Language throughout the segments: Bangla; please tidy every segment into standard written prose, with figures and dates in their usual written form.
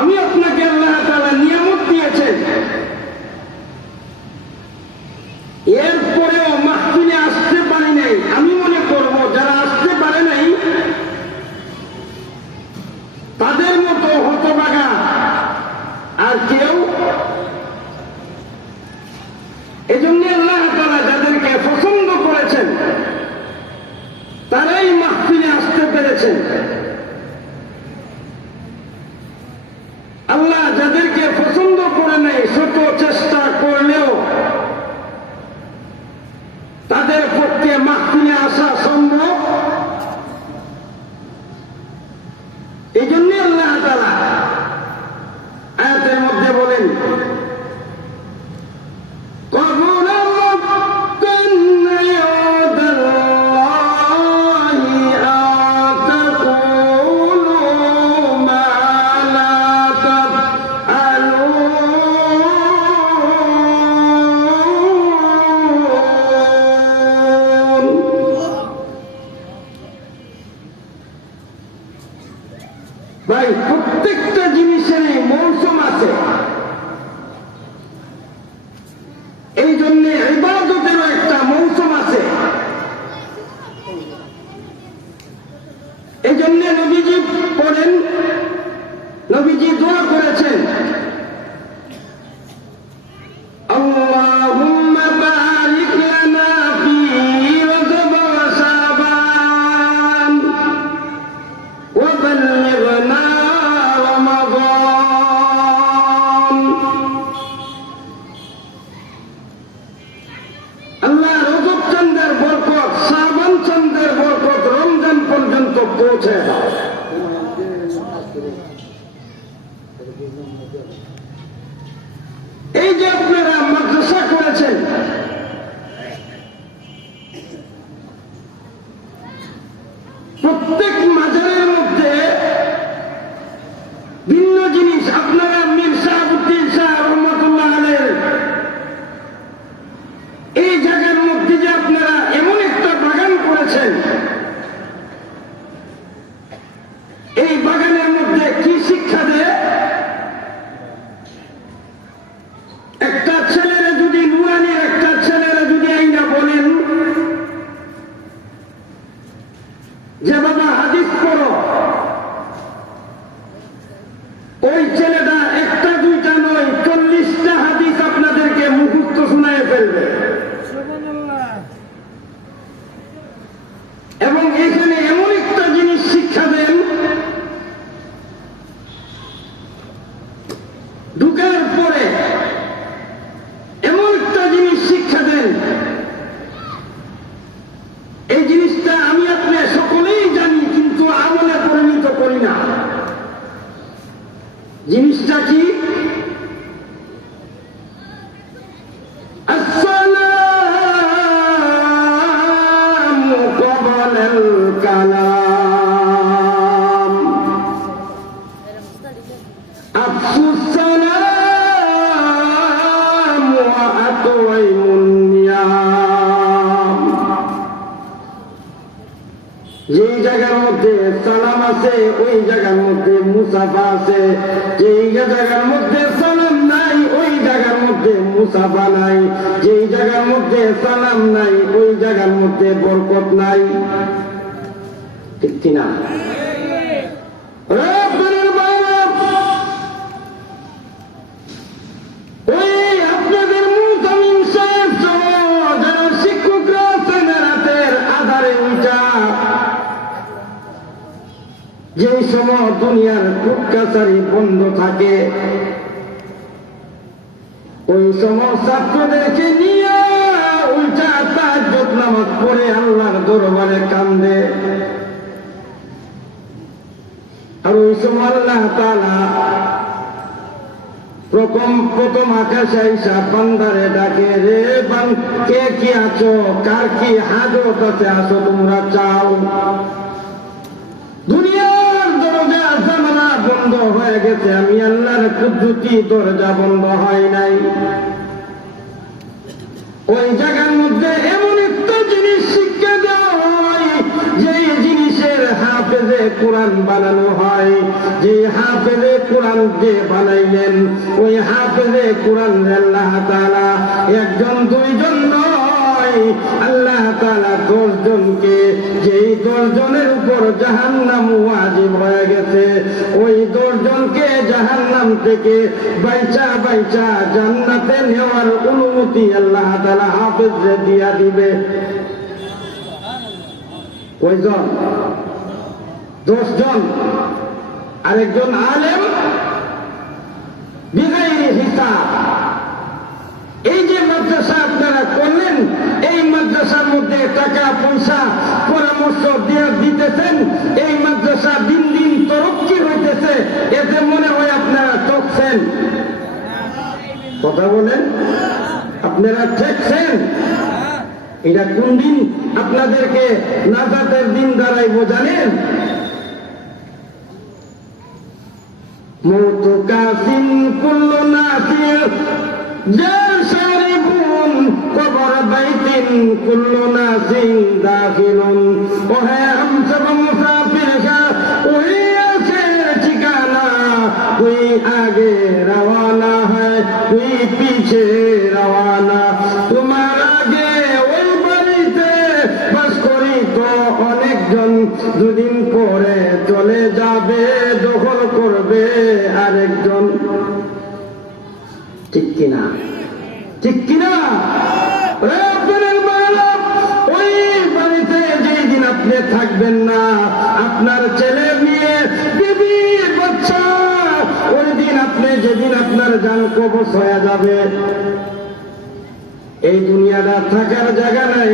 আমি আপনাকে আল্লাহ তাআলা নিয়ামত দিয়েছেন, এরপরেও মাহফিলে আসতে পারি নাই। আমি মনে করব যারা আসতে পারে নাই তাদের মতো হতভাগা আর কেউ। এজন্য আল্লাহ তাআলা যাদেরকে পছন্দ করেছেন তারাই মাহফিলে আসতে পেরেছেন। আল্লাহ যাদেরকে পছন্দ করে নাই, শত চেষ্টা করলেও তাদের পক্ষে মাহফিলে আসা সম্ভব। এই জন্য আল্লাহ তাআলা আয়াতের মধ্যে বলেন, ভাই প্রত্যেকটা জিনিসের মৌসুম আছে। এই জন্য ইবাদতেরও একটা মৌসুম আছে। এই জন্য নবীজি পড়েন, নবীজি দোয়া করেছেন, আল্লাহুম্মা বারিক লানা ফি রজব ওয়া শাবান ওয়া বাল্লিগনা রমাদান। আল্লাহ রজব চন্দ্রের বরকত, শাবান চন্দ্রের বরকত রমজান পর্যন্ত পৌঁছে দাও। এই যে আপনারা মাদ্রাসা করেছেন, প্রত্যেক মাজারের মধ্যে ভিন্ন জিনিস। আপনারা মীর শাহাবুদ্দিন শাহ রহমাতুল্লাহ আলাইহির এই জায়গার মধ্যে যে আপনারা এমন একটা বাগান করেছেন, এই বাগানের মধ্যে কি শিক্ষা দেয়? একটা ছেলেরা যদি নুরানি, একটা ছেলেরা যদি আইনা বলেন যে বাবা হাদিস পড়ো, ওই ছেলেটা একটা দুইটা নয় 40টা হাদিস আপনাদেরকে মুখস্থ শোনায় ফেলবে। এবং এখানে এমন একটা জিনিস শিক্ষা দেন, ঢুকার পরে এমন একটা জিনিস শিক্ষা দেন, এই জিনিসটা আমি আপনি সকলেই জানি কিন্তু আমলে পরিণত করি না। জিনিসটা কি? আসসালামু ক্বাবলাল কালাম আফসুস সালাম ওয়া আতওয়াইমুন নিয়াম। যেই জায়গার মধ্যে সালাম আছে ওই জায়গার মধ্যে মুসাফা আছে, যেই জায়গার মধ্যে সালাম নাই ওই জায়গার মধ্যে মুসাফা নাই, যেই জায়গার মধ্যে সালাম নাই ওই জায়গার মধ্যে বরকত নাই। ঠিক কিনা? ওই আপনাদের মুতামিম সাহেব সহ যারা শিক্ষকরা আছেন রাতের আধারে উঠা, যেই সময় দুনিয়ার কোর্ট কাছারি বন্ধ থাকে, ওই সময় ছাত্রদেরকে নিয়ে উল্টা তাহাজ্জুদ নামাজ পড়ে আল্লাহর দরবারে কান্দে। আর ওই সময় আল্লাহ তাআলা প্রথম আকাশে আইসা বান্দারে ডাকে, রে কে কি আছো, কার কি হাজত আছে, আসো তোমরা চাও। দুনিয়ার দরজা জানালা বন্ধ হয়ে গেছে, আমি আল্লাহর কুদরতি দরজা বন্ধ হয় নাই। ওই জায়গার মধ্যে এমন একটা জিনিস শিক্ষা দেওয়া হয়, যে জিনিসের হাফেজে কোরআন বানানো হয়। যে হাফেজে কোরআন যে বানাইলেন, ওই হাফেজে কোরআন আল্লাহ তাআলা একজন দুইজন নয়, আল্লাহ তাআলা 10 জনকে, যেই 10 জনের উপর জাহান্নাম ওয়াজিব হয়ে গেছে, ওই 10 জনকে জাহান্নাম থেকে বাইচা বাইচা জান্নাতে নেওয়ার অনুমতি আল্লাহ তাআলা হাফেজে দিয়া দিবে। কয়জন? 10 জন। আরেকজন আলেম বিগাইরি হিসাব। এই যে মাদ্রাসা আপনারা করলেন, এই মাদ্রাসার মধ্যে টাকা পয়সা পরামর্শ দিয়ে দিতেছেন, এই মাদ্রাসা দিন দিন তরক্কি হইতেছে, এতে মনে হয় আপনারা ঠকছেন। কথা বলেন, আপনারা ঠকছেন। এটা কোন দিন আপনাদেরকে নাজাতের দিন দাঁড়াইব জানেন? মৌত কাসিন কুল্লু নাসির জাশারিবুন কবর বাইতিন কুল্লু নাসিন দাখিলুন। ওহে হাম সব মুসাফির কা ওহি আছে ঠিকানা, কোই আগে রওয়ানা হ্যায় কোই পিছে রওয়ানা। তোমার আগে ওই বাড়িতে বাস করি তো অনেকজন, দুদিন পরে চলে যাবে, দখল করবে আরেকজন। ঠিক কিনা? ঠিক কিনা? ওই বাড়িতে যেই দিন আপনি থাকবেন না, আপনার ছেলে মেয়ে বিবি বাচ্চা, ওই দিন আপনি, যেদিন আপনার জান কবজ হয়ে যাবে, এই দুনিয়াটা থাকার জায়গা নাই,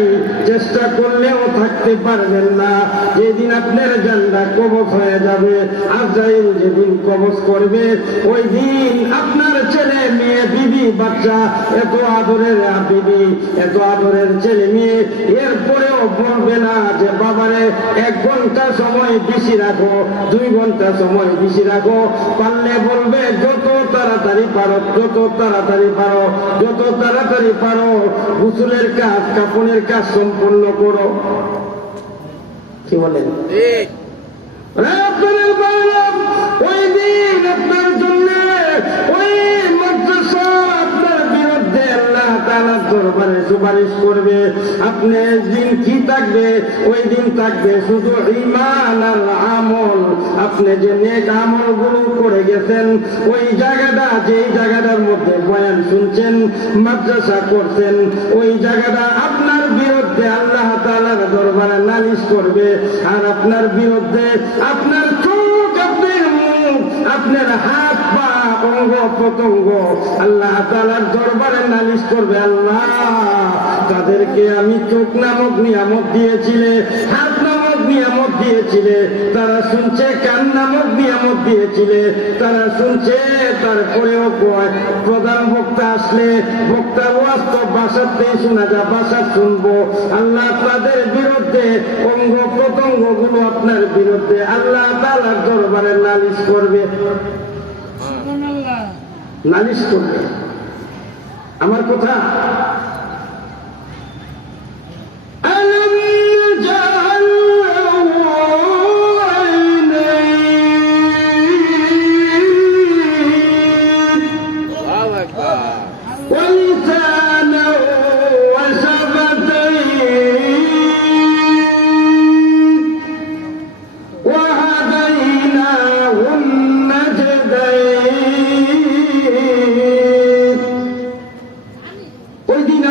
চেষ্টা করলেও থাকতে পারবেন না। যেদিন আপনার জানটা কবজ হয়ে যাবে, আজরাইল যেদিন কবজ করবে, ওই দিন আপনার ছেলে মেয়ে বিবি বাচ্চা, এত আদরের বিবি, এত আদরের ছেলে মেয়ে, এরপরেও বলবে না যে বাবারে 1 ঘন্টা সময় বেশি রাখো, 2 ঘন্টা সময় বেশি রাখো। পারলে বলবে যত তাড়াতাড়ি পারো, যত তাড়াতাড়ি পারো, যত তাড়াতাড়ি পারো গোসলের কাজ, কাপড়ের কাজ সম্পূর্ণ করো। কি বলেন? ওই দিন আপনার জন্য ওই মাদ্রাসা আপনার বিরুদ্ধে আল্লাহ তাআলার দরবারে সুপারিশ করবে। আপনি দিন কি থাকবে? ওই দিন থাকবে শুধু ঈমান আর আমল। আপনি যে নেক আমল গুলো করে গেছেন, ওই জায়গাটা, যেই জায়গাটার মধ্যে বয়ান শুনছেন, মাদ্রাসা করছেন, ওই জায়গাটা আপনার বিরুদ্ধে আল্লাহ তাআলার দরবারে নালিশ করবে। আর আপনার বিরুদ্ধে আপনার চোখ, আপনার মুখ, আপনার হাত পা, অঙ্গ প্রত্যঙ্গ আল্লাহ তাআলার দরবারে নালিশ করবে। আল্লাহ, তাদেরকে আমি চোখ নামক নিয়ামত দিয়েছিলে, হাত নামক নিয়ামত দিয়েছিলে, তারা শুনছে, কান নামক নিয়ামত দিয়েছিলে, তারা শুনছে, তারপরেও কয় প্রধান বক্তা আসলে বক্তার ওয়াজ তো বাসাতেই শোনা যায়, বাসা শুনবো। আল্লাহ তাদের বিরুদ্ধে অঙ্গ প্রত্যঙ্গ গুলো আপনার বিরুদ্ধে আল্লাহ তাআলার দরবারে নালিশ করবে, নালিশ করবে। আমার কথা ওই দিন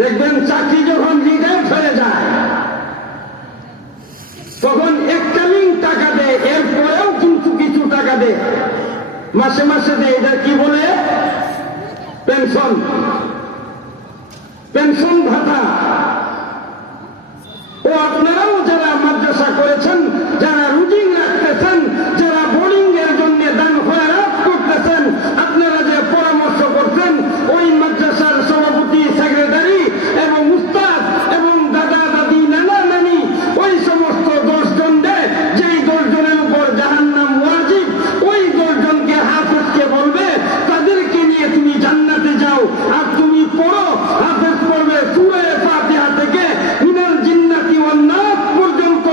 দেখবেন চাকরি যখন রিটায়ার হয়ে যায় তখন এককালীন টাকা দেয়, এরপরেও কিন্তু কিছু টাকা দেয়, মাসে মাসে দেয়। এটা কি বলে? পেনশন, পেনশন ভাতা। ও আপনারাও যারা মাদ্রাসা করেছেন, যারা রুটিন রাখতেছেন, যারা বোর্ডিং এর জন্য দান খয়রাত করতেছেন, আপনারা যে পরামর্শ করছেন, ওই মাদ্রাসার সভাপতি, সেক্রেটারি এবং উস্তাদ এবং দাদা দাদি, নানা নানি, ওই সমস্ত 10 জন দেয়, যেই 10 জনের উপর জাহান্নাম ওয়াজিব, ওই 10 জনকে হাফেজকে বলবে তাদেরকে নিয়ে তুমি জান্নাতে যাও। আর তুমি পড়ো, হাফেজ পড়বে সূরা ফাতিহা থেকে মিনাল জিন্নাতি ওয়ান নাস পর্যন্ত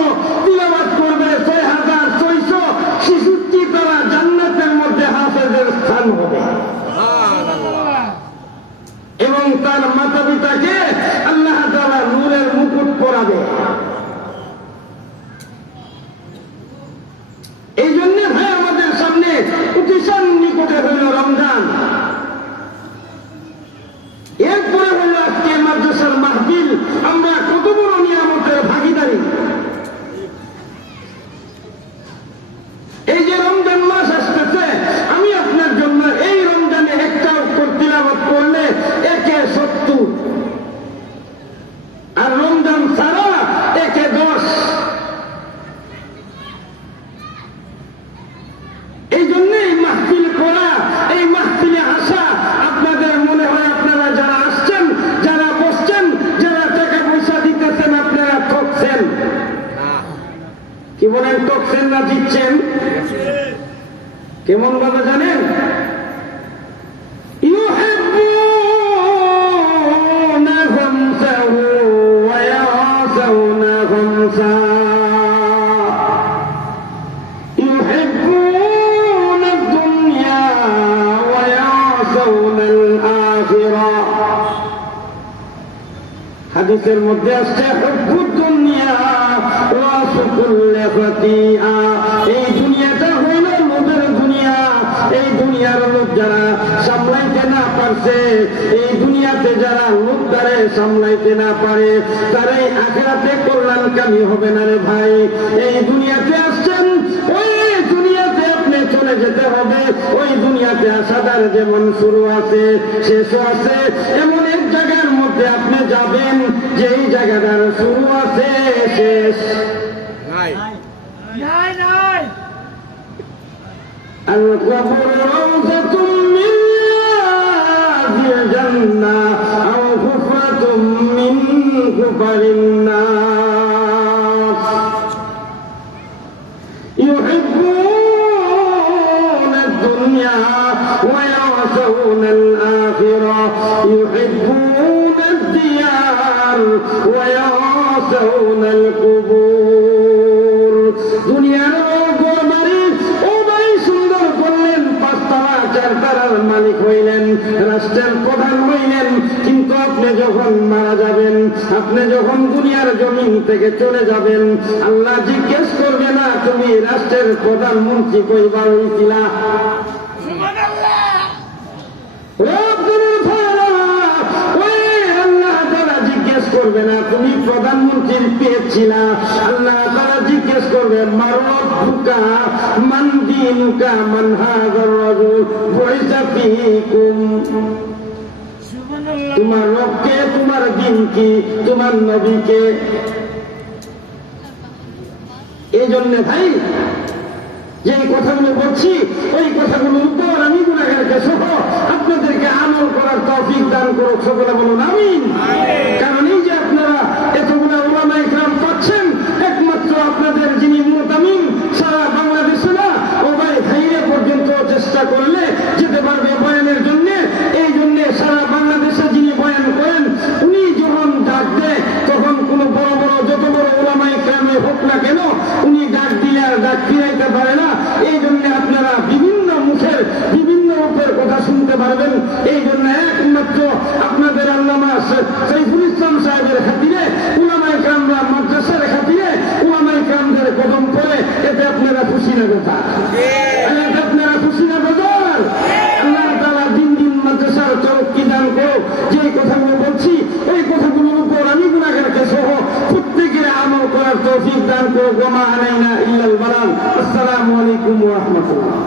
তিলাওয়াত করবে, 6666 তারা জান্নাতের মধ্যে হাফেজের স্থান হবে। এবং তার মাতা পিতাকে আল্লাহ তাআলা নূরের মুকুট পরাবে। এই জন্য ভাই আমাদের সামনে অতিশয় নিকটে হইল রমজান, এরপরে হইল আজকে মাদ্রাসার মাহফিল। আমরা কত বড় নিয়ামতের ভাগীদারি। এই যে রমজান মাস আসতেছে, আমি আপনার জন্য এই রমজানে একটা অক্ষর তিলাওয়াত করলে 1/70, আর রমজান ছাড়া 1/10। এই জন্যই মাহফিল করা, এই মাহফিলে আসা। আপনাদের মনে হয় আপনারা যারা আসছেন, যারা বসছেন, যারা টাকা পয়সা দিতেছেন, আপনারা ঠকছেন। কি বলেন? ঠকছেন না দিচ্ছেন? কেমন ভাবে জানেন? ইউহিব্বুনা খামসাহু ওয়া ইয়াসাউনা খামসা। يحبون الدنيا ويعصون الآخرة। হাদিসের মধ্যে আসছে হুব্বুদ দুনিয়া ওয়া সুকুল ফাতিয়া। এই দুনিয়াটা হইল লোভের দুনিয়া। এই দুনিয়ার লোভ যারা সামলাইতে না পারছে, এই দুনিয়াতে যারা লোভ দ্বারে সামলাইতে না পারে, তারাই আখিরাতে কল্যাণকামী হবে না রে ভাই। এই দুনিয়াতে আসছেন, ওই দুনিয়াতে আপনি চলে যেতে হবে। ওই দুনিয়াতে আসাদার যেমন শুরু আছে, শেষও আছে। এমন এক জায়গার মধ্যে আপনি যাবেন যেই জায়গাটার শুরু আছে, শেষ নাই। القبر روضة من رياض الجنة أو حفرة من حفر النار يحبون الدنيا ويعصون الآخرة يحبون الديار ويعصون القبور دنيا মালিক হইলেন, রাষ্ট্রের প্রধান হইলেন, কিন্তু আপনি যখন মারা যাবেন, আপনি যখন দুনিয়ার জমিন থেকে চলে যাবেন, আল্লাহ জিজ্ঞেস করবে না তুমি রাষ্ট্রের প্রধানমন্ত্রী কইবার হইছিলা। আল্লাহ তারা জিজ্ঞেস করবে না তুমি প্রধানমন্ত্রীর পেট ছিলা। আল্লাহ তারা জিজ্ঞেস করবে মারত বুকা মান দিনুকা মান হাযার রাজুল বুইসা ফীকুম। তোমার রবকে, তোমার দিন কি, তোমার নবীকে। এই জন্য ভাই যে কথাগুলো বলছি, ওই কথাগুলোর উপর আমি গুনাহগারকে সহ আপনাদেরকে আমল করার তৌফিক দান করুক। সকলে বলুন আমিন। কারণ এই যে আপনারা এতগুলো উলামা ইকরাম পাচ্ছেন, একমাত্র আপনাদের যিনি মুতামিম সারা বাংলাদেশে না, ও ভাই হাইরে পর্যন্ত চেষ্টা করলে যেতে পারবে বয়ানের জন্য। এই জন্য সারা বাংলাদেশে যিনি বয়ান করেন, উনি যখন ডাক দেয় তখন কোনো বড় বড় যত বড় উলামা ইকরামে হোক না কেন, উনি ডাক দিলে আর ডাক ফিরাইতে পারে না। এই জন্য আপনারা বিভিন্ন মুখের বিভিন্ন রূপের কথা শুনতে পারবেন। এই জন্য একমাত্র আপনাদের আল্লামা সাইফুল ইসলাম সাহেবের খাতিরে, উলামা ইকরামরা মাদ্রাসার খাতিরে উলামা ইকরামদের কদম পড়ে, এতে আপনারা খুশি না কথা? এতে আপনারা খুশি না বাজার? আল্লাহ তাআলা দিন দিন মাদ্রাসার তরক্কি দান করো। যে কথাগুলো বলছি, ওই কথা আলাইনা ইল্লাল বালাগ। আসসালামু আলাইকুম ওয়া রাহমাতুল্লাহ।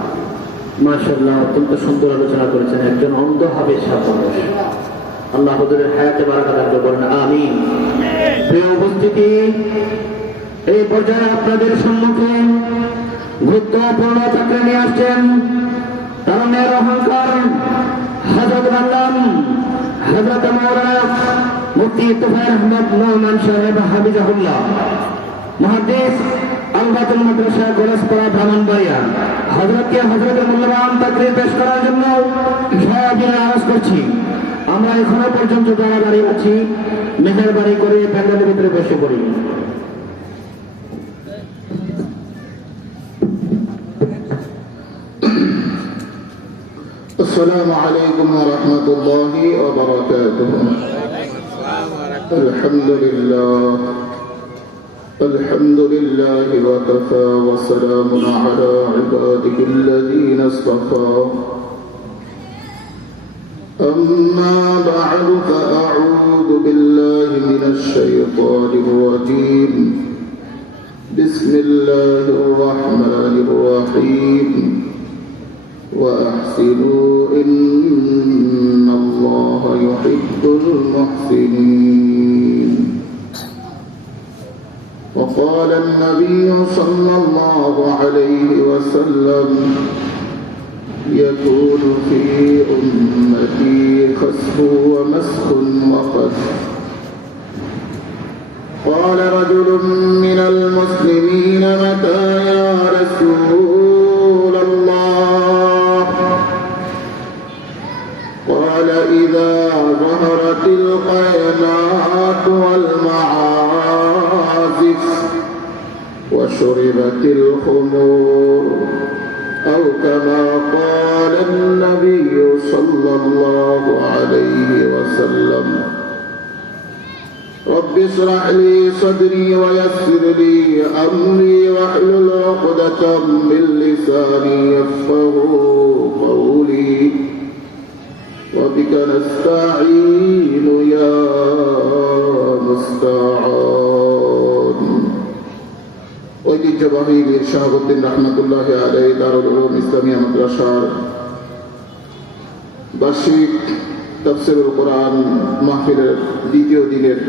মাশাআল্লাহ, অত্যন্ত সুন্দর আলোচনা করেছেন একজন অন্ধ হাবেশা মানুষ। আল্লাহ হুজুরের হায়াতে বারাকাত দান করেন, আমিন। প্রিয় উপস্থিতি, এই পর্যায়ে আপনাদের সম্মুখে গুরুত্বপূর্ণ চাকরি নিয়ে আসছেন তারুণ্যের অহংকার হযরত আল্লাম হযরত মাওলানা মুফতি তুফাইল আহমদ নোমান সাহেব হাফিজাহুল্লাহ, মুহাদ্দিস আলবাতুল মাদ্রাসা গোলাসপাড়া ব্রাহ্মণবাড়িয়া। হযরতকে হযরতের মূল্যবান তাকরীর পেশ করার জন্য সবিনয় আওয়াজ করছি। আমরা এখনো পর্যন্ত যারা দাঁড়িয়ে আছি, মেহেরবানি করে প্যান্ডেলের ভিতরে বসে পড়ি। السلام عليكم ورحمة الله وبركاته. الحمد لله وكفى وسلام على عباده الذين اصطفى. أما بعد فأعوذ بالله من الشيطان الرجيم. بسم الله الرحمن الرحيم. وأحسنوا إن الله يحب المحسنين. وقال النبي صلى الله عليه وسلم يكون في أمتي خسف ومسخ وقذف. قال رجل من المسلمين متى يا رسول الله؟ قال إذا ظهرت القينات والمعازف وشربت الخمور، أو كما قال النبي صلى الله عليه وسلم. رب اشرح لي صدري ويسر لي أمري واحلل عقدة من لساني يفقهوا قولي وبك نستعين يا مستعان. ঐতিহ্যবাহী বীর শাহাবুদ্দিন রহমতুল্লাহ আলাইহি দারুল উলুম ইসলামিয়া মাদ্রাসার বার্ষিক তাফসীরুল কোরআন মাহফিলের দ্বিতীয় দিনের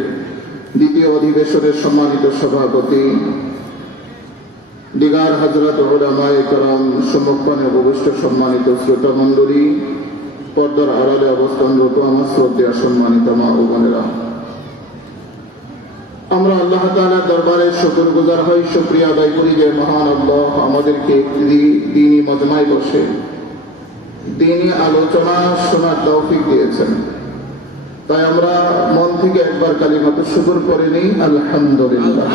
দ্বিতীয় অধিবেশনের সম্মানিত সভাপতি দিগার হযরত উলামায়ে কেরাম, সম্মুখপানে উপবিষ্ট সম্মানিত শ্রোতা মণ্ডলী, পর্দার আড়ালে অবস্থানরত আমার শ্রদ্ধেয় সম্মানিত মা ও বোনেরা, আমরা আল্লাহ তাআলার দরবারে শুকরগুজার হই, শুকরিয়া আদায় করি যে মহান আল্লাহ আমাদেরকে দ্বীনি মজমায় বসে দ্বীনি আলোচনা শোনার তৌফিক দিয়েছেন। তাই আমরা মন থেকে একবার কালিমাত শুকর করে নিই, আলহামদুলিল্লাহ।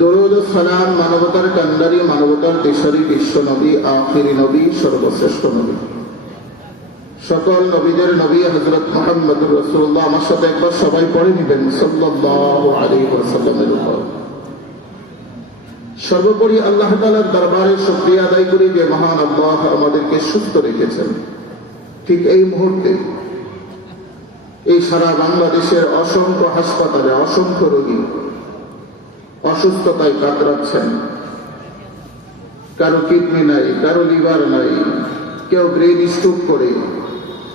দরুদ ও সালাম মানবতার কান্ডারি, মানবতার দেশারি, বিশ্ব নবী, আখিরি নবী, সর্বশ্রেষ্ঠ নবী, সকল নবীদের নবী হযরত মুহাম্মদুর রাসূলুল্লাহ। আমার সাথে একবার সবাই পড়ে নিবেন সাল্লাল্লাহু আলাইহি ওয়াসাল্লামের উপর। সর্বোপরি আল্লাহ তাআলার দরবারে শুকরিয়া আদায় করি যে মহান আল্লাহ আমাদেরকে সুস্থ রেখেছেন। ঠিক এই মুহূর্তে এই সারা বাংলাদেশের অসংখ্য হাসপাতালে অসংখ্য রোগী অসুস্থতায় কাতরাচ্ছেন। কারো কিডনি নাই, কারো লিভার নাই, কেউ ব্রেন স্ট্রোক করে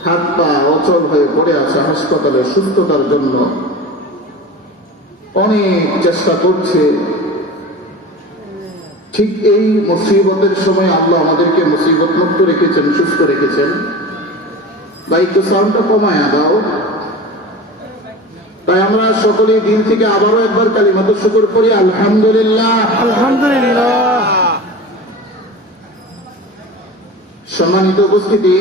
হাত পা অচল হয়ে পড়ে আছে হাসপাতালে সুস্থতার জন্য। অনেক চেষ্টা করছে। ঠিক এই মুসিবতের সময় আল্লাহ আমাদেরকে মুসিবত মুক্ত রেখেছেন, সুস্থ রেখেছেন। বা একটু সাউন্ডটা কমায়া দাও। তাই আমরা সকলে দিন থেকে আবারও একবার কালিমাত শুকর করি, আলহামদুলিল্লাহ, আলহামদুলিল্লাহ। সম্মানিত উপস্থিতি,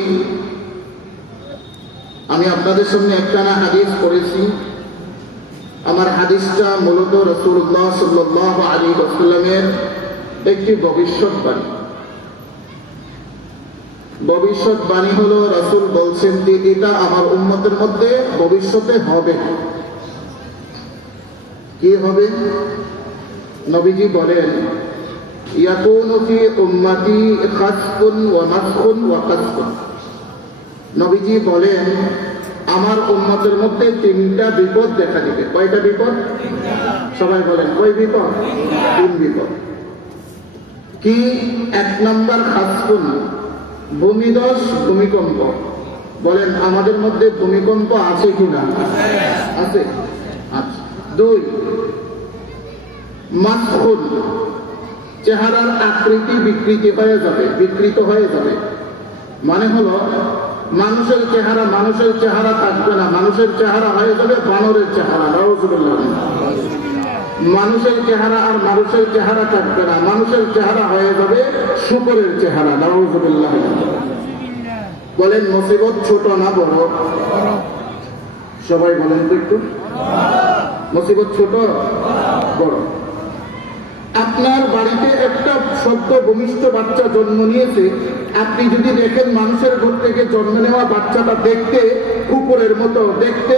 আমি আপনাদের সামনে একটানা হাদিস পড়েছি। আমার হাদিসটা মূলত রাসূলুল্লাহ সাল্লাল্লাহু আলাইহি ওয়াসাল্লামের একটি ভবিষ্যৎবাণী। ভবিষ্যৎবাণী হলো রাসূল বলছেন যে এটা আমার উম্মতের মধ্যে ভবিষ্যতে হবে। কি হবে? নবীজি বলেন ইয়াকুনু ফি উম্মতি খাসফুন ওয়া মাসখুন ওয়া কাসফুন। নবীজি বলেন আমার উম্মতের মধ্যে তিনটা বিপদ দেখা দিবে। কয়টা বিপদ? সবাই বলেন কয় বিপদ? তিন বিপদ। কি? এক নাম্বার খাসকুন, ভূমিধস, ভূমিকম্প। বলেন আমাদের মধ্যে ভূমিকম্প আছে কিনা? আছে। আচ্ছা। দুই, মাসখুন, চেহারার আকৃতি বিকৃতি হয়ে যাবে, বিকৃত হয়ে যাবে। মানে হলো মানুষের চেহারা থাকবে না, মানুষের চেহারা হয়ে যাবে বানরের চেহারা। নাউযুবিল্লাহ। মানুষের চেহারা আর মানুষের চেহারা থাকবে না, মানুষের চেহারা হয়ে যাবে শূকরের চেহারা। নাউযুবিল্লাহ। বলেন মুসিবত ছোট না বড়? সবাই বলেন তো একটু, মুসিবত ছোট বড়? আপনার বাড়িতে একটা সদ্য ভূমিষ্ঠ বাচ্চা জন্ম নিয়েছে, আপনি যদি দেখেন মানুষের ঘর থেকে জন্ম নেওয়া বাচ্চাটা দেখতে কুকুরের মতো, দেখতে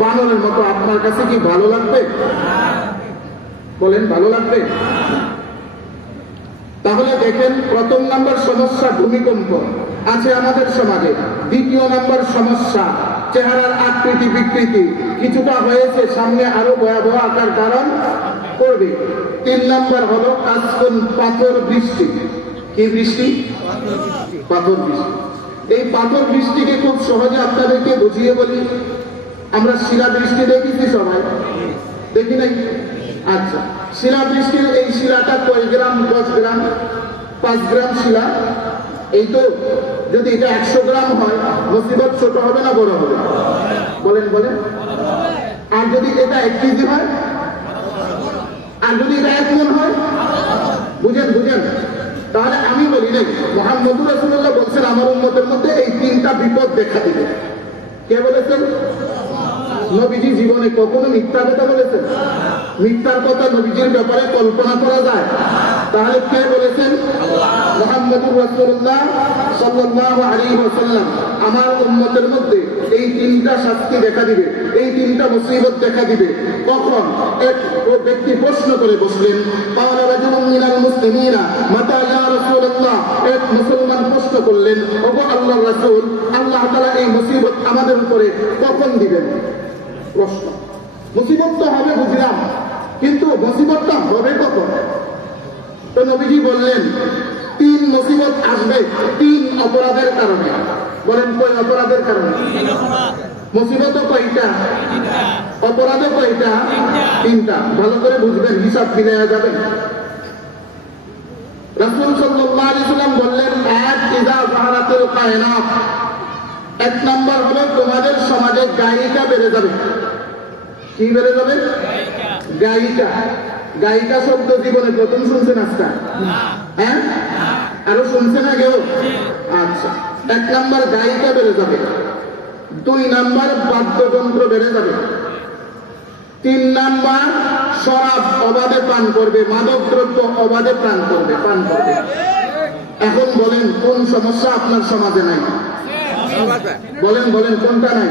বানরের মতো, আপনার কাছে কি ভালো লাগবে? বলেন ভালো লাগবে? তাহলে দেখেন, প্রথম নাম্বার সমস্যা ভূমিকম্প আছে আমাদের সমাজে। দ্বিতীয় নাম্বার সমস্যা চেহারার আকৃতি বিকৃতি কিছুটা হয়েছে, সামনে আরো ভয়াবহ আকার ধারণ করবে। তিন নাম্বার হলো আজকুন, পাথর বৃষ্টি। কি বৃষ্টি? পাথর বৃষ্টি। এই পাথর বৃষ্টিকে খুব সহজে আপনাদেরকে বুঝিয়ে বলি। আমরা শিলা বৃষ্টি দেখেছি সবাই, দেখি নাই? আচ্ছা, শিলা বৃষ্টির এই শিলাটা কয় গ্রাম? 10 গ্রাম, 5 গ্রাম শিলা। এই তো, যদি এটা 100 গ্রাম হয়, মুসিবত ছোট হবে না বড় হবে? বলেন বলেন। আর যদি এটা 1 কেজি হয়, আর যদি এটা 1 মণ হয়, বুঝেন বুঝেন? তাহলে আমি বলি নাই, মুহাম্মদুর রাসূলুল্লাহ বলছেন আমার উম্মতের মধ্যে এই তিনটা বিপদ দেখা দিবে। কে বলেছেন? নবীজি জীবনে কখনো মিথ্যা কথা বলেছেন? মিথ্যার কথা নবীজির ব্যাপারে কল্পনা করা যায়? তাহলে কে বলেছেন? মুহাম্মদুর রাসূলুল্লাহ সাল্লাল্লাহু আলাইহি ওয়াসাল্লাম আমার উম্মতের মধ্যে এই তিনটা শাস্তি দেখা দিবে, এই তিনটা মুসিবত দেখা দিবে। কখন? এক ব্যক্তি প্রশ্ন করে বসলেন, ক্বালা রাজুলুম মিনাল মুসলিমিনা মাতা ইয়া রাসূলুল্লাহ। এক মুসলমান প্রশ্ন করলেন, ওগো আল্লাহর রাসূল, আল্লাহ তাআলা এই মুসিবত আমাদের উপরে কখন দিবেন? প্রশ্ন। মুসিবত তো হবে বুঝলাম, কিন্তু মুসিবতটা হবে কখন? তো নবীজি বললেন 3 মুসিবত আসবে 3 অপরাধের কারণে। বলেন কয় অপরাধের কারণে? মুসিবত কয়টা? অপরাধ কয়টা? 3টা। ভালো করে বুঝবেন, হিসাব মিলাইয়া যাবেন। রাসূল সাল্লাল্লাহু আলাইহি ওয়াসাল্লাম বললেন, এক, ইযা যাহারাতুল কায়নাত। 1 নাম্বার হলো তোমাদের সমাজে গায়িকা বেড়ে যাবে। কি বেড়ে যাবে? গায়িকা। গায়িকা শব্দ জীবনে প্রথম শুনছেন আজকে? হ্যাঁ, আরো শুনছে না কেউ? আচ্ছা, 1 নাম্বার গায়িকা বেড়ে যাবে। 2 নাম্বার বাদ্যযন্ত্র বেড়ে যাবে। 3 নাম্বার শরাব অবাধে পান করবে, মাদক দ্রব্য অবাধে পান করবে। এখন বলেন কোন সমস্যা আপনার সমাজে নাই? বলেন বলেন, কোনটা নাই?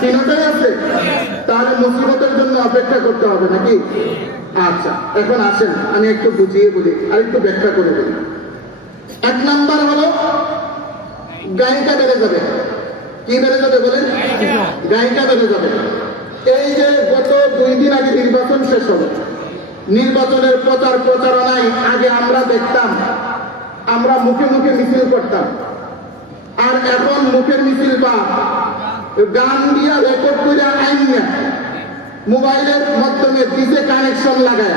3টাই আছে। তাহলে মুসিবতের জন্য অপেক্ষা করতে হবে নাকি? আচ্ছা, এখন আসেন আমি একটু বুঝিয়ে বলি, আর একটু ব্যাখ্যা করে বলি। 1 নাম্বার হলো গায়িকা বেড়ে যাবে। কি বেড়ে যাবে বলেন? গায়িকা বেড়ে যাবে। এই যে গত 2 দিন আগে নির্বাচন শেষ হলো, নির্বাচনের প্রচারণায় আগে আমরা দেখতাম, আমরা মুখে মুখে মিছিল করতাম, আর এখন মুখের মিছিল বা গান দিয়া রেকর্ড করে আইন না, মোবাইলের মাধ্যমে ডিজে কানেকশন লাগায়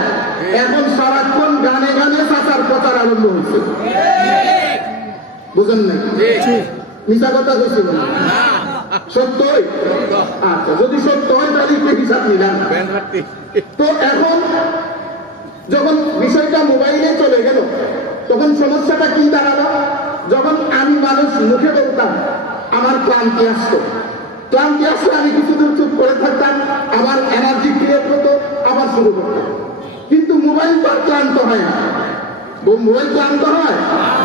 এখন সারাক্ষণ গানে গানে চাচার প্রচার আরম্ভ হয়েছে। বুঝেন নাই? মিশা কথা বলছি না, সত্যই? আচ্ছা, যদি সত্য হয় তাহলে একটু হিসাব নিলাম। তো এখন যখন বিষয়টা মোবাইলে চলে গেল, তখন সমস্যাটা কি দাঁড়ালো? যখন আমি মানুষ মুখে বলতাম, আমার ক্লান্তি আসতো, আমি কিছু দূর চুপ করে থাকতাম, আমার এনার্জি ক্রিয়েট হতো, আবার শুরু করতাম। কিন্তু মোবাইল তো ক্লান্ত হয় না। মোবাইল ক্লান্ত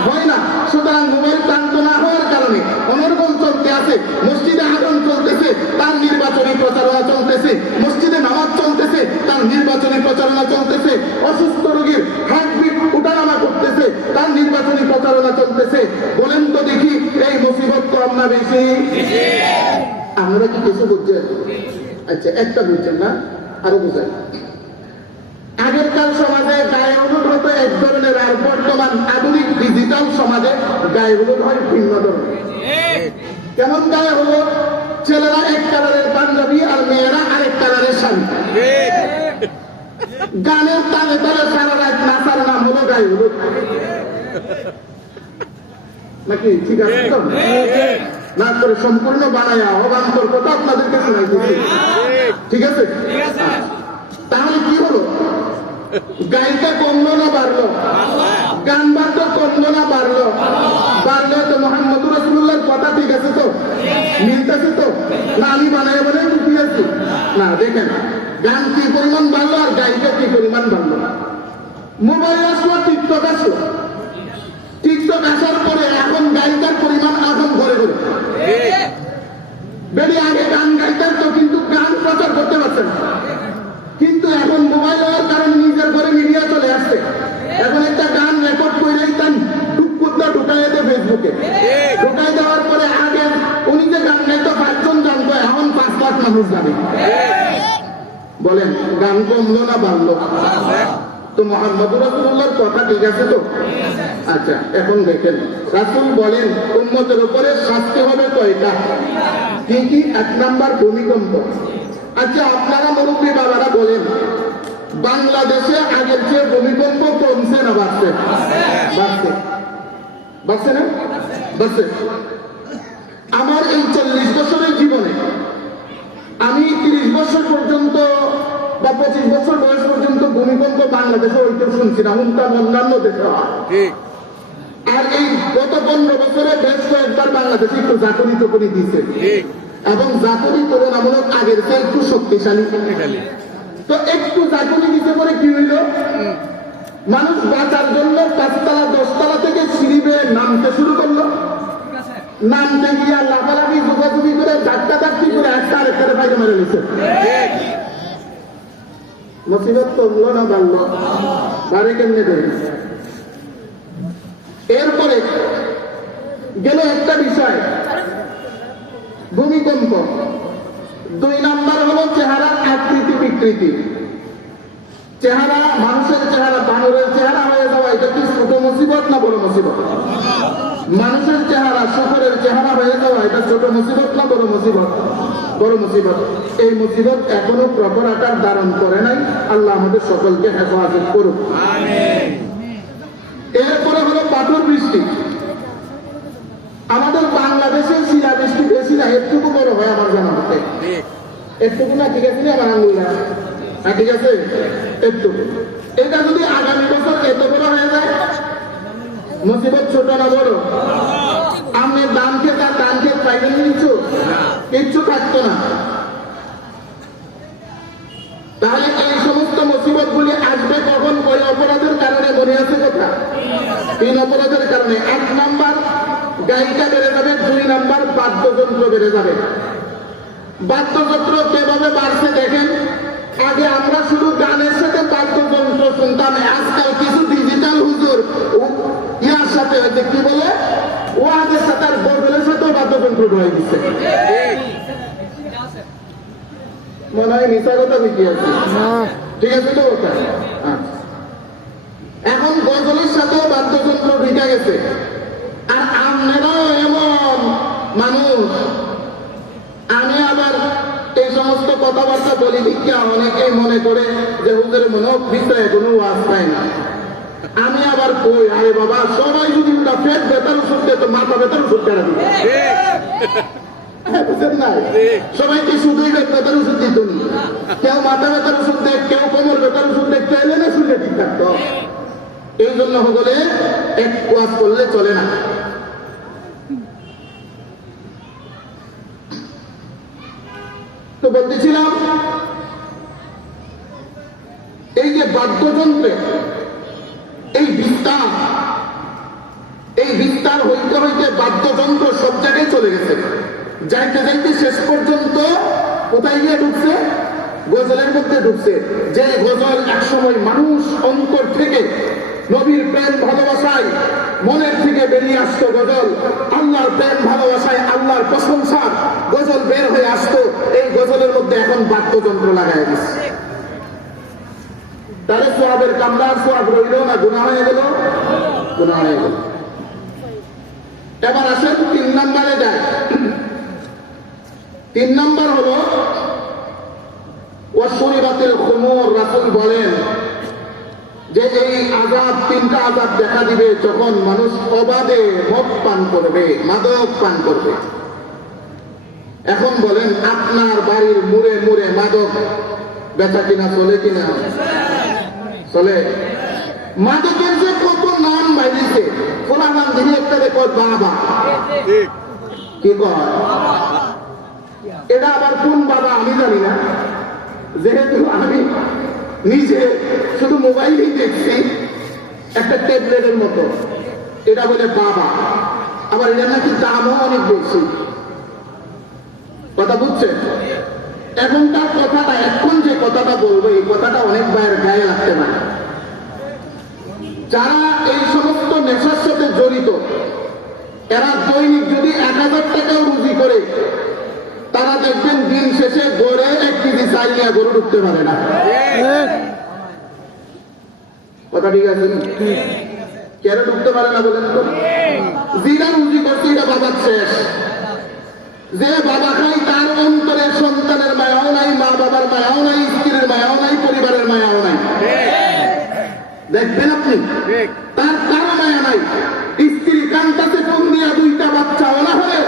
হয় না। সুতরাং মোবাইল ক্লান্ত না হওয়ার কারণে অনর্গল চলতে আছে, মসজিদে আগুন চলতেছে, তার নির্বাচনী প্রচারণা চলতেছে, মসজিদে নামাজ চলতেছে, তার নির্বাচনী প্রচারণা চলতেছে, অসুস্থ রোগীর হার্টবিট উঠানামা করতেছে, তার নির্বাচনী প্রচারণা চলতেছে। বলেন তো দেখি, এই মুসিবত কম না বেশি? আপনারা কি কিছু বুঝছেন? আচ্ছা, একটা বুঝছেন না, আরো বুঝেন। আগেরকার সমাজে গায়ে হলুদ হতো এক ধরনের, আর বর্তমান আধুনিক ডিজিটাল সমাজে গায়ে হলুদ হয় ভিন্ন ধরনের। কেমন গায়ে হলুদ? ছেলেরা এক কালারের পাঞ্জাবি আর মেয়েরা আরেক কালারের শাড়ি। গানের তালে তালে সারা রাত নাচার নাম হলো গায়ে হলুদ। নাকি ঠিক আছে তো? না করে সম্পূর্ণ বানায়া অবান্তর কথা আপনাদেরকে শোনাইতেছি। ঠিক আছে? তাহলে কি হলো? গায়িকা কমলো না বাড়লো? গান বাদ্য কমলো না বাড়লো? বাড়লো তো মোহাম্মদ রাসূলুল্লাহর কথা ঠিক আছে তো? মিলতেছে তো? না আমি বানায় বানায় লুকিয়ে আছি? না, দেখেন গান কি পরিমাণ বাড়লো আর গায়িকা কি পরিমাণ বাড়লো। মোবাইল আসলো, টিকটক আসলো। টিকটক আসার পরে এখন গায়িকার পরিমাণ এখন ঘরে ঘরে। বেড়ি আগে গান গাইতেন তো, কিন্তু গান প্রচার করতে পারছেন না। কিন্তু এখন মোবাইল হওয়ার কারণে নিজের ঘরে মিডিয়া চলে আসছে। এখন একটা গান রেকর্ড করে তাই টুকুদ্দা ঢুকাই দেয় ফেসবুকে। ঢুকাই দেওয়ার পরে আগে উনি যে গান গাইতো 5 জন জানতো, এখন 5 লাখ মানুষ জানে। বলেন গান কমলো না বাড়লো? তো মোহাম্মদ রাসূলুল্লাহর কথা ঠিক আছে তো? আচ্ছা, এখন দেখেন রাসূল বলেন উম্মতের উপরে শাস্তি হবে কয়টা? কি কি? 1 নাম্বার ভূমিকম্প। আচ্ছা, আপনারা মুরব্বী বাবারা বলেন বাংলাদেশে আগের চেয়ে ভূমিকম্প কমছে না বাড়ছে? বাড়ছে। বাড়ছে না? বাড়ছে। আমার এই 40 বছরের জীবনে আমি 30 বছর পর্যন্ত বা 25 বছর বয়স পর্যন্ত ভূমিকম্প বাংলাদেশে হইতে শুনছি না, অন্যান্য দেশে হয়। আর এই গত 15 বছরে বেশ কয়েকবার বাংলাদেশে একটু জাতনিত করে দিয়েছে, এবং জাতনি তুলনামূলক আগের চেয়ে একটু শক্তিশালী। তো একটু জাতনি দিতে পরে কি হইল? মানুষ বাঁচার জন্য 5 তলা 10 তলা থেকে সিঁড়ি বেয়ে নামতে শুরু করলো। নামতে গিয়া লাফালাফি জোগাজুগি করে ধাক্কাধাক্কি করে একটা আরেকটারে বাইরে মেরে নিচ্ছে। মুসিবত কমলো না বাড়লো? বাড়ে কেমনে দেয়? এরপরে গেল একটা বিষয়, ভূমিকম্প। 2 নাম্বার হলো চেহারার আকৃতি বিকৃতি। চেহারা, মানুষের চেহারা বানরের চেহারা হয়ে যাওয়া, এটা কি ছোট মুসিবত না বড় মুসিবত? মানুষের চেহারা শুকরের চেহারা হয়ে যাওয়া, এটা ছোট মুসিবত না বড় মুসিবত? বড় মুসিবত। এই মুসিবত এখনো প্রপর আকার ধারণ করে নাই। আল্লাহ আমাদের সকলকে হেফাজত করুক। এরপরে হলো পাথর বৃষ্টি। আমাদের বাংলাদেশের শিলা বৃষ্টি বেশি না, একটুকু বড় হয় আমার জানা মতে। একটুকু না, ঠিক আছে না? আমার আঙুল না, ঠিক আছে? একটুকু। এটা যদি আগামী বছর এত বড় হয়ে যায়, মুসিবত ছোট না বড়? আপনি দাম খেতে আর দাম খেতে পাইবেন কিচ্ছু থাকতো না। তাহলে এই সমস্ত মুসিবত গুলি আসবে কখন? ওই অপরাধের কারণে। মনে আছে কথা? 3 অপরাধের কারণে। 1 নাম্বার গায়িকা বেড়ে যাবে, 2 নাম্বার বাদ্যযন্ত্র বেড়ে যাবে। বাদ্যযন্ত্র কিভাবে বাড়ছে দেখেন। আগে আমরা শুধু গানের সাথে বাদ্যযন্ত্র শুনতাম, আজকাল কিছু ডিজিটাল হুজুর ইয়ার সাথে হয়তো কি বলে ওয়াজের সাথে আর বদলের সাথেও বাদ্যযন্ত্র ঢুকাই দিচ্ছে। মনে হয় মিশা কথা বিক্রি আছে, ঠিক আছে তো কথা? এখন গজলের সাথেও বাদ্যযন্ত্র ঢুকে গেছে। আর আপনারাও এমন মানুষ, আমি আবার এই সমস্ত কথাবার্তা বলি দিকে অনেকেই মনে করে যে হুজুরের মনে হোক বিষয়ে কোনো ওয়াজ পায় না। আমি আবার কই, আরে বাবা, সবাই যদি পেট ব্যথার ওষুধ দেয় তো মাথা ব্যথার ওষুধ কেন দিবে? বুঝেন নাই? সবাইকে শুধুই ব্যথার ওষুধ দিত নি। কেউ মাথা ব্যথার ওষুধ দেয়, কেউ কোমর ব্যথার ওষুধ দেয়, কেউ এলে শুনলে ঠিক থাকতো। এই জন্য হলে এক ওয়াজ করলে চলে না। তো বলতেছিলাম, এই যে বাদ্যযন্ত্রে এই বিস্তার হইতে হইতে বাদ্যযন্ত্র সব জায়গায় চলে গেছে। যাইতে যাইতে শেষ পর্যন্ত কোথায় গিয়ে ঢুকছে? গজলের মধ্যে ঢুকছে। যে গজল একসময় মানুষ অন্তর থেকে নবীর প্রেম ভালোবাসায় মনের থেকে বেরিয়ে আসতো গজল, আল্লাহর প্রেম ভালোবাসায় আল্লাহর প্রশংসা গজল বের হয়ে হয়ে আসতো, এই গজলের মধ্যে এখন বাদ্যযন্ত্র লাগাই দিচ্ছে। তাহলে সোয়াবের কামলা সোয়াব রইল না, গুনাহ হয়ে গেল, গুনাহ হয়ে গেল। এবার আসেন 3 নম্বরে যায়। 3 নম্বর হলো ওয়াশুরিবাতিল খুমুর। রাসূল বলেন যে এই আযাব, 3টা আযাব দেখা দিবে যখন মানুষ অবাধে মদ পান করবে, মাদক পান করবে। এখন বলেন আপনার বাড়ির মুড়ে মুড়ে মাদক বেচা কিনা চলে কিনা? চলে। মাদকের যে কত নাম বাইরেছে, কোরআন দিনে একটা রেকর্ড বাবা, কি কয় এটা আবার কোন বাবা আমি জানি না, যেহেতু আমি নিজে শুধু মোবাইলেই দেখছি একটা ট্যাবলেটের মতো, এটা বলে বাবা। আবার এটা নাকি দামও অনেক বেশি। কথা বুঝছেন? এখনকার কথাটা, এখন যে কথাটা বলবো, এই কথাটা অনেক ভাইয়ের গায়ে লাগতে পারে। যারা এই সমস্ত নেশার সাথে জড়িত, এরা দৈনিক যদি 1000 টাকাও রুজি করে, তারা দেখবেন দিন শেষে গড়ে 1 কেজি চাল নিয়ে গরু ঢুকতে পারে না। কথা ঠিক আছে? কেন ঢুকতে পারে না বলেন তো? যিরা রুজি করছে এটা বাবার শেষ। যে বাবা খাই তার অন্তরে সন্তানের মায়াও নাই, মা বাবার মায়াও নাই, স্ত্রীর মায়াও নাই, পরিবারের মায়াও নাই। দেখবেন আপনি তার কারো মায়া নাই। স্ত্রী কান্তাতে ফোন দিয়া 2টা বাচ্চা ওলা হলে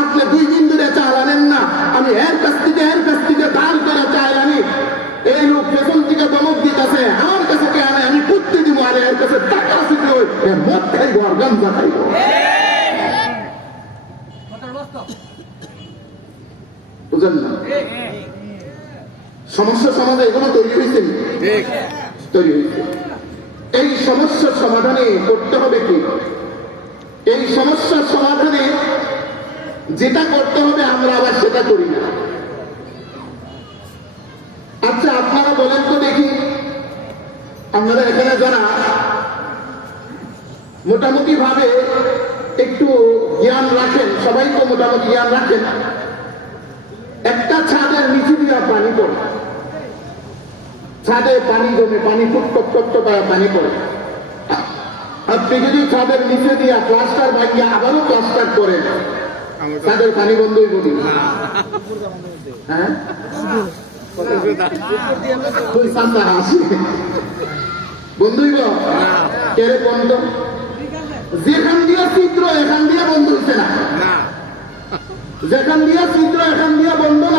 আপনি 2 দিন ধরে চাল আনেন না, আমি এর কাছ থেকে দাঁড় করে চাল আনি, এই লোক পেছন থেকে দমক দিতেছে, আমার কাছে কে আনে, আমি করতে দিব, আরে এর কাছে টাকা শিখে মদ খাইব আর গাঞ্জা খাইব। বুঝলেন না? সমস্যা সমাধান এগুলো তৈরি হয়েছে, তৈরি হয়েছে। এই সমস্যার সমাধানে করতে হবে কি? এই সমস্যার সমাধানে যেটা করতে হবে আমরা আবার সেটা করি না। আচ্ছা আপনারা বলেন তো দেখি, আপনারা এখানে যারা মোটামুটি ভাবে একটু জ্ঞান রাখেন, সবাই তো মোটামুটি জ্ঞান রাখেন, একটা ছাদের নিচে দিয়ে পানি পড়ে, ছাদে পানি জমে, পানি টুকটক পানি পড়ে। আপনি যদি ছাদের নিচে দিয়ে প্লাস্টার ভাঙিয়ে আবারও প্লাস্টার করেন, ছাদের পানি বন্ধই বলি, হ্যাঁ বন্ধুই কেড়ে বন্ধ। যেখান দিয়া চিত্র এখান দিয়া বন্ধ হচ্ছে না, যেখান দিয়া চিত্র এখান দিয়া বন্ধ না,